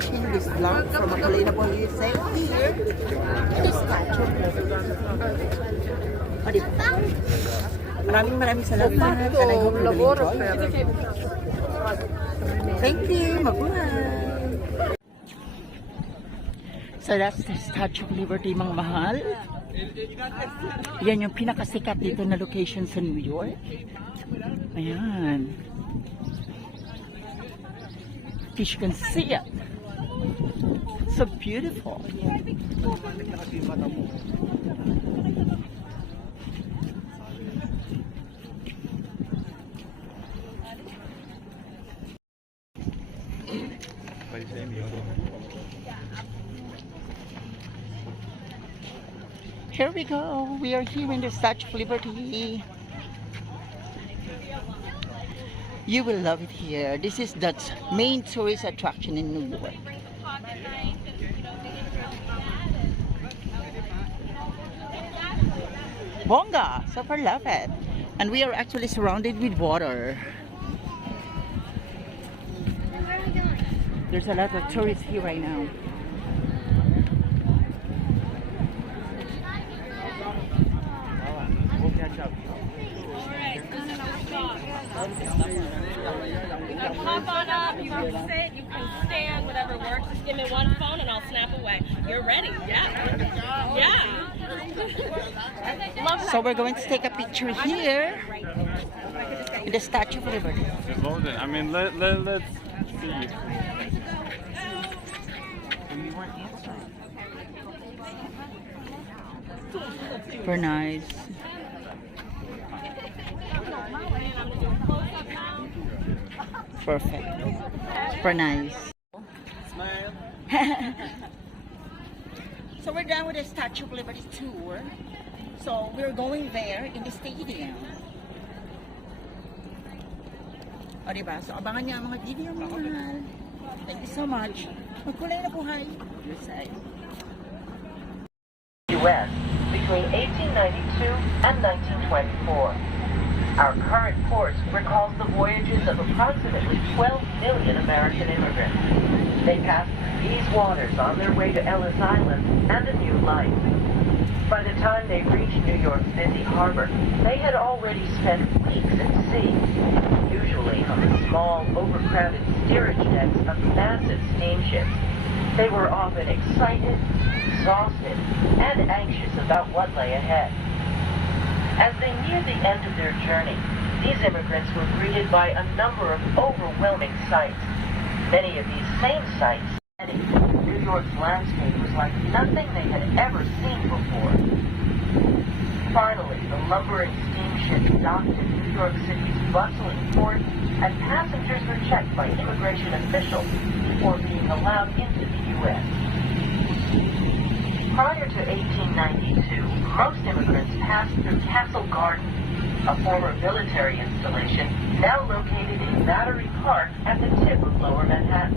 watching this vlog from Makalina Boy USA here. The statue. O, diba? Maraming salamat. And I hope you will enjoy. Thank you. Mabuhay. So that's the Statue of Liberty, mga mahal. Yan yung pinakasikat dito na location sa New York. Ayan. You can see it. So beautiful. Here we go. We are here in the Statue of Liberty. You will love it here. This is the main tourist attraction in New York. Bongga! Super love it. And we are actually surrounded with water. There's a lot of tourists here right now. You can hop on up, you can sit, you can stand, whatever works. Just give me one phone and I'll snap away. You're ready, yeah. Yeah. So we're going to take a picture here in the Statue of Liberty. I mean, let's see. Super nice. Perfect. Super nice. Smile. So we're done with the Statue of Liberty tour. So we're going there in the stadium. O diba? So abangan niya ang mga video mga mahal. Thank you so much. Magkulay na buhay. USA. U.S. between 1892 and 1924. Our current course recalls the voyages of approximately 12 million American immigrants. They passed through these waters on their way to Ellis Island and a new life. By the time they reached New York's busy harbor, they had already spent weeks at sea, usually on the small, overcrowded steerage decks of massive steamships. They were often excited, exhausted, and anxious about what lay ahead. As they neared the end of their journey, these immigrants were greeted by a number of overwhelming sights. Many of these same sights, New York's landscape was like nothing they had ever seen before. Finally, the lumbering steamship docked in New York City's bustling port, and passengers were checked by immigration officials before being allowed into the U.S. Prior to 1892, most immigrants passed through Castle Garden, a former military installation now located in Battery Park at the tip of Lower Manhattan.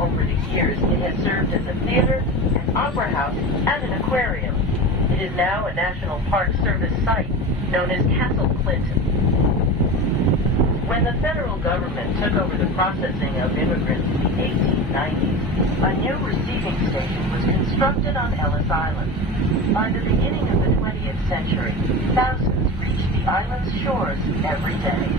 Over the years, it has served as a theater, an opera house, and an aquarium. It is now a National Park Service site known as Castle Clinton. When the federal government took over the processing of immigrants in the 1890s, a new receiving station was constructed on Ellis Island. By the beginning of the 20th century, thousands reached the island's shores every day.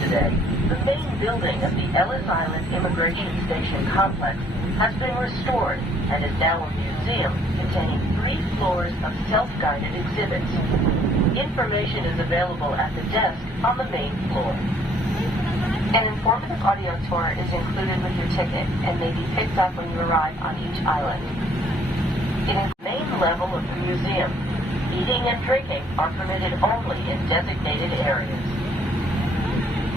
Today, the main building of the Ellis Island Immigration Station complex has been restored and is now a museum containing 3 floors of self-guided exhibits. Information is available at the desk on the main floor. An informative audio tour is included with your ticket and may be picked up when you arrive on each island. In the main level of the museum, eating and drinking are permitted only in designated areas.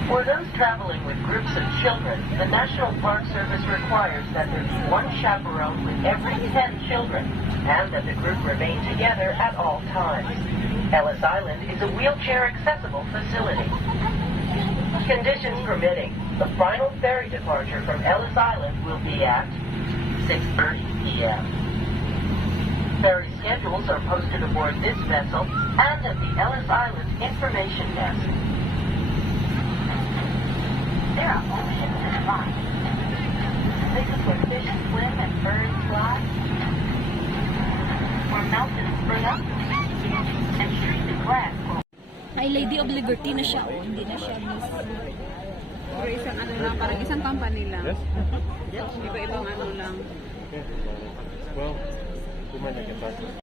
For those traveling with groups of children, the National Park Service requires that there be 1 chaperone with every 10 children, and that the group remain together at all times. Ellis Island is a wheelchair-accessible facility. Conditions permitting, the final ferry departure from Ellis Island will be at 6:30 p.m. Ferry schedules are posted aboard this vessel and at the Ellis Island information desk. There are oceans and flights. places where fish swim and birds fly, where mountains spring up, and trees and grass grow. Ay, Lady of Liberty na siya, oh. Hindi na siya Miss. Pero isang ano lang, parang isang company lang. Yes? Iba-ibang ano lang. Okay. Well, we might make it back.